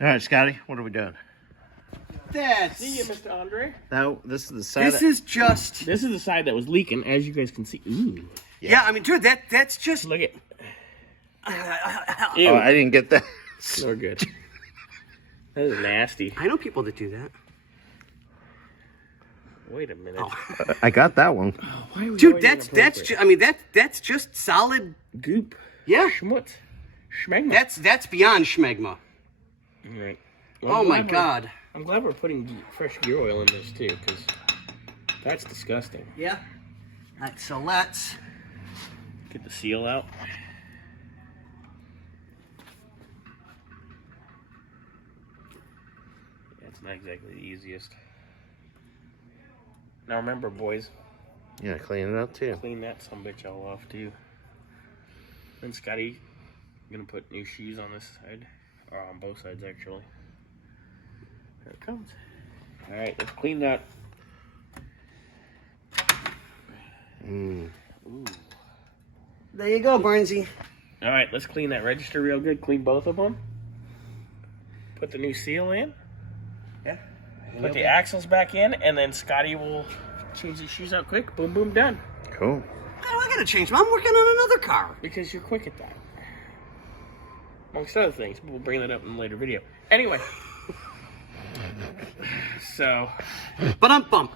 All right, Scotty, what are we doing? That's... See you, Mr. Andre. Now, this is the side. This is just... This is the side that was leaking, as you guys can see. Ooh. Yeah, I mean, dude, that's just... Look at... Oh, I didn't get that. No good. That is nasty. I know people that do that. Wait a minute. Oh. I got that one. Why Dude, that's I mean, that's just solid... goop. Yeah. Schmutz. Schmegma. That's beyond schmegma. Right. Oh, my God. I'm glad we're putting fresh gear oil in this, too, because that's disgusting. Yeah. All right, so let's... Get the seal out. That's not exactly the easiest. Now remember, boys, Yeah, clean it up too. clean that sumbitch all off, too. And Scotty, gonna put new shoes on this side. Or on both sides, actually. Here it comes. Alright, let's clean that. Mm. Ooh. There you go, Barnsey. Alright, let's clean that register real good. Clean both of them. Put the new seal in. Yeah. Put the axles back in, and then Scotty will change the shoes out quick. Boom, boom, done. Cool. Oh, I gotta change them. I'm working on another car. Because you're quick at that. Amongst other things. We'll bring that up in a later video. Anyway. So. But I'm bummed.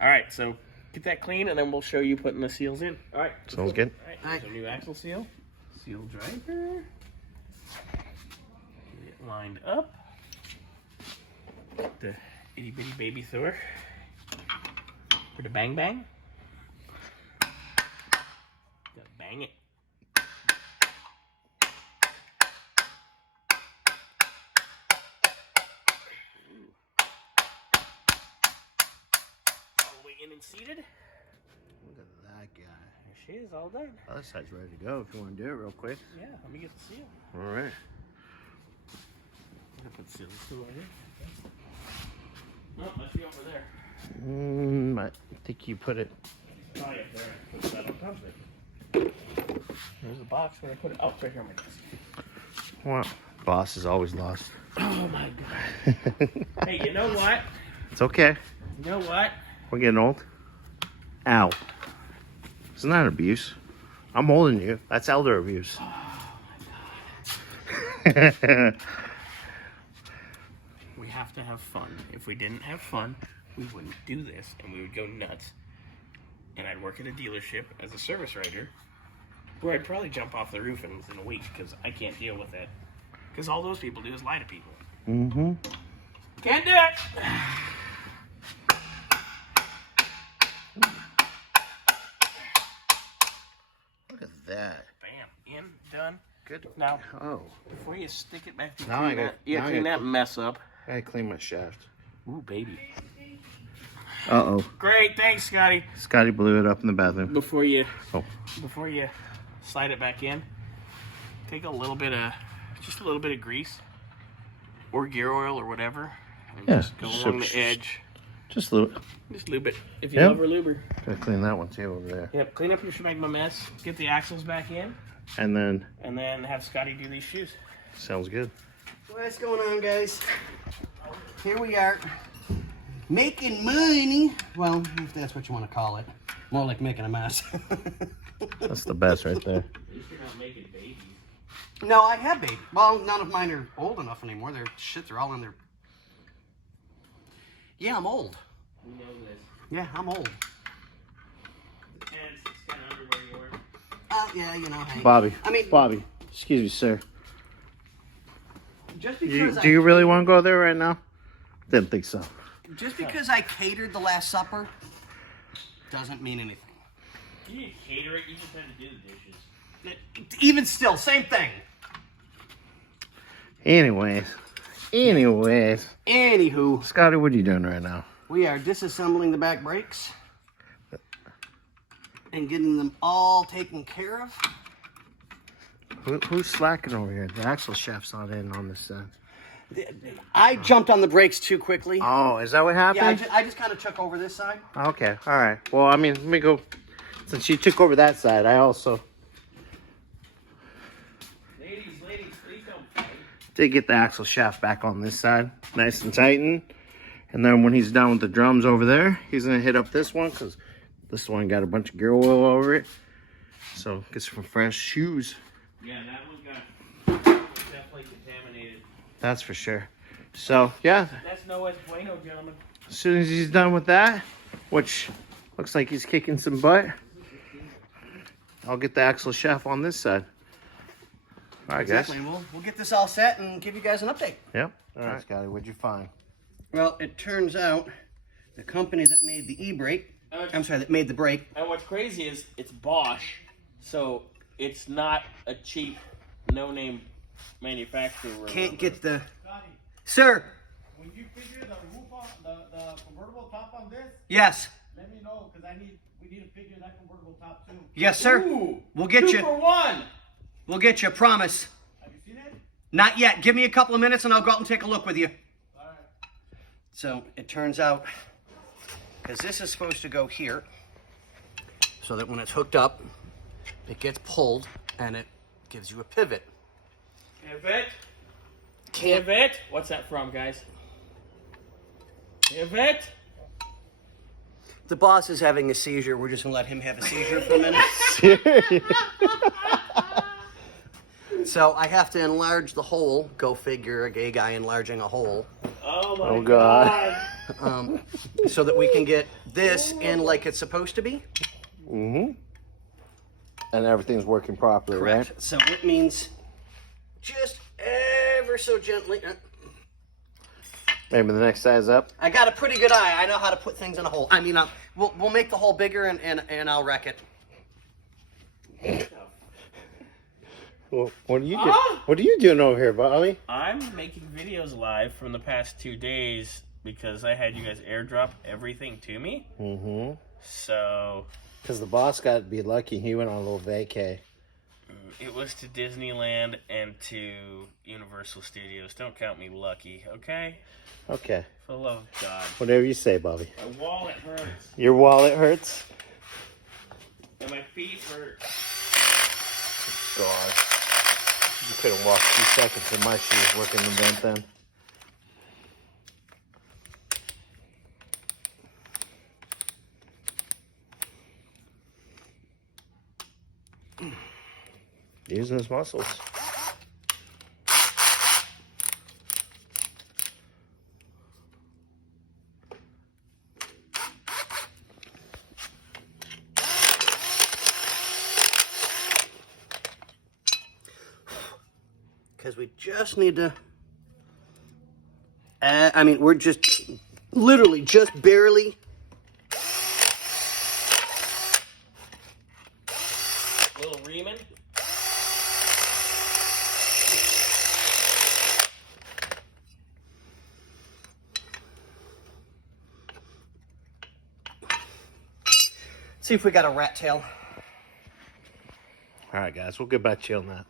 Alright, so get that clean, and then we'll show you putting the seals in. Alright. Sounds good. Alright, here's our new axle seal. Seal driver. Get it lined up. The itty bitty baby Thor. For the bang bang. Gotta bang it. All the way in and seated. Look at that guy. There she is, all done. Other side's ready to go if you want to do it real quick. Yeah, let me get the seal. All right. I'm gonna put the seal over here. No, let's be over there. I think you put it. Oh, yeah, there. Put that on top of it. There's the box where I put it. Oh, right here on my desk. Well, boss is always lost. Oh, my God. Hey, you know what? It's okay. You know what? We're getting old. Ow. Isn't that abuse? I'm older than you. That's elder abuse. Oh, my God. We have to have fun. If we didn't have fun, we wouldn't do this, and we would go nuts. And I'd work at a dealership as a service writer, where I'd probably jump off the roof in a week, because I can't deal with it. Because all those people do is lie to people. Mm-hmm. Can't do it! Look at that. Bam. In. Done. Good. Now, Oh. before you stick it back, Now I got- you now I clean got- that mess up. I gotta clean my shaft. Ooh, baby. Uh-oh. Great, thanks, Scotty. Scotty blew it up in the bathroom. Before you slide it back in, take a little bit of, just a little bit of grease or gear oil or whatever, and Yeah, just go along the edge. Just a little. Just lube it if you Yep. love luber. Gotta clean that one too over there. Yep, clean up your schmegma mess, get the axles back in, And then, and then have Scotty do these shoes. sounds good. What's going on, guys? Here we are. Making money. Well, if that's what you want to call it. More like making a mess. That's the best right there. At least you're not making babies. No, I have baby. Well, none of mine are old enough anymore. They're all in their... Yeah, I'm old. We know this. Yeah, I'm old. And it's kind of underwear you wear. Yeah, you know, hey. Bobby. I mean, Bobby. Excuse me, sir. just because Do you really want to go there right now? Didn't think so. just because I catered the Last Supper doesn't mean anything. You didn't cater it, you just had to do the dishes. Even still, same thing. Anyways. Anywho, Scotty, what are you doing right now? we are disassembling the back brakes and getting them all taken care of. Who's slacking over here? The axle shaft's not in on this side. I jumped on the brakes too quickly. Oh, is that what Yeah, happened? I just kind of took over this side. Okay, all right. Well, I mean, let me go. Since you took over that side, I also... Ladies, please don't fight. Did get the axle shaft back on this side, nice and tightened. And then when he's done with the drums over there, he's gonna hit up this one because this one got a bunch of gear oil over it. So get some fresh shoes. Yeah, that one got definitely contaminated. That's for sure. So yeah, That's no es bueno, gentlemen. as soon as he's done with that, which looks like he's kicking some butt, I'll get the axle shaft on this side. All right, guys. Exactly. We'll get this all set and give you guys an update. Yep. All right, Scotty, what'd you find? Well, it turns out the company that made the e-brake, that made the brake. And what's crazy is it's Bosch, so it's not a cheap, no-name manufacturer. Can't get the... Sir! When you figure the roof on the convertible top on this, Yes. let me know because we need to figure that convertible top too. Yes, sir. Ooh, We'll get 2 you. for 1. We'll get you, promise. Have you seen it? Not yet. Give me a couple of minutes and I'll go out and take a look with you. All right. So it turns out, because this is supposed to go here, so that when it's hooked up, it gets pulled and it gives you a pivot. Pivot. Can't. Pivot. What's that from, guys? Pivot. The boss is having a seizure. We're just going to let him have a seizure for a minute. So I have to enlarge the hole. Go figure, a gay guy enlarging a hole. Oh my Oh, God. So that we can get this in like it's supposed to be. Mm-hmm. And everything's working properly, Correct. right? So it means just ever so gently. Maybe the next size up. I got a pretty good eye. I know how to put things in a hole. I mean, we'll make the hole bigger and I'll wreck it. Well, what are you doing? What are you doing over here, Bobby? I'm making videos live from the past 2 days because I had you guys airdrop everything to me. Mm-hmm. So Because the boss got to be lucky. He went on a little vacay. it was to Disneyland and to Universal Studios. Don't count me lucky, okay? Okay. For the love of God. Whatever you say, Bobby. My wallet hurts Your wallet hurts? and my feet hurt. God. You could have walked 2 seconds in my shoes working the vent then. Using his muscles. Because we just need to... I mean, we're just literally just barely... Little reaming. See if we got a rat tail. All right, guys. We'll get back to you on that.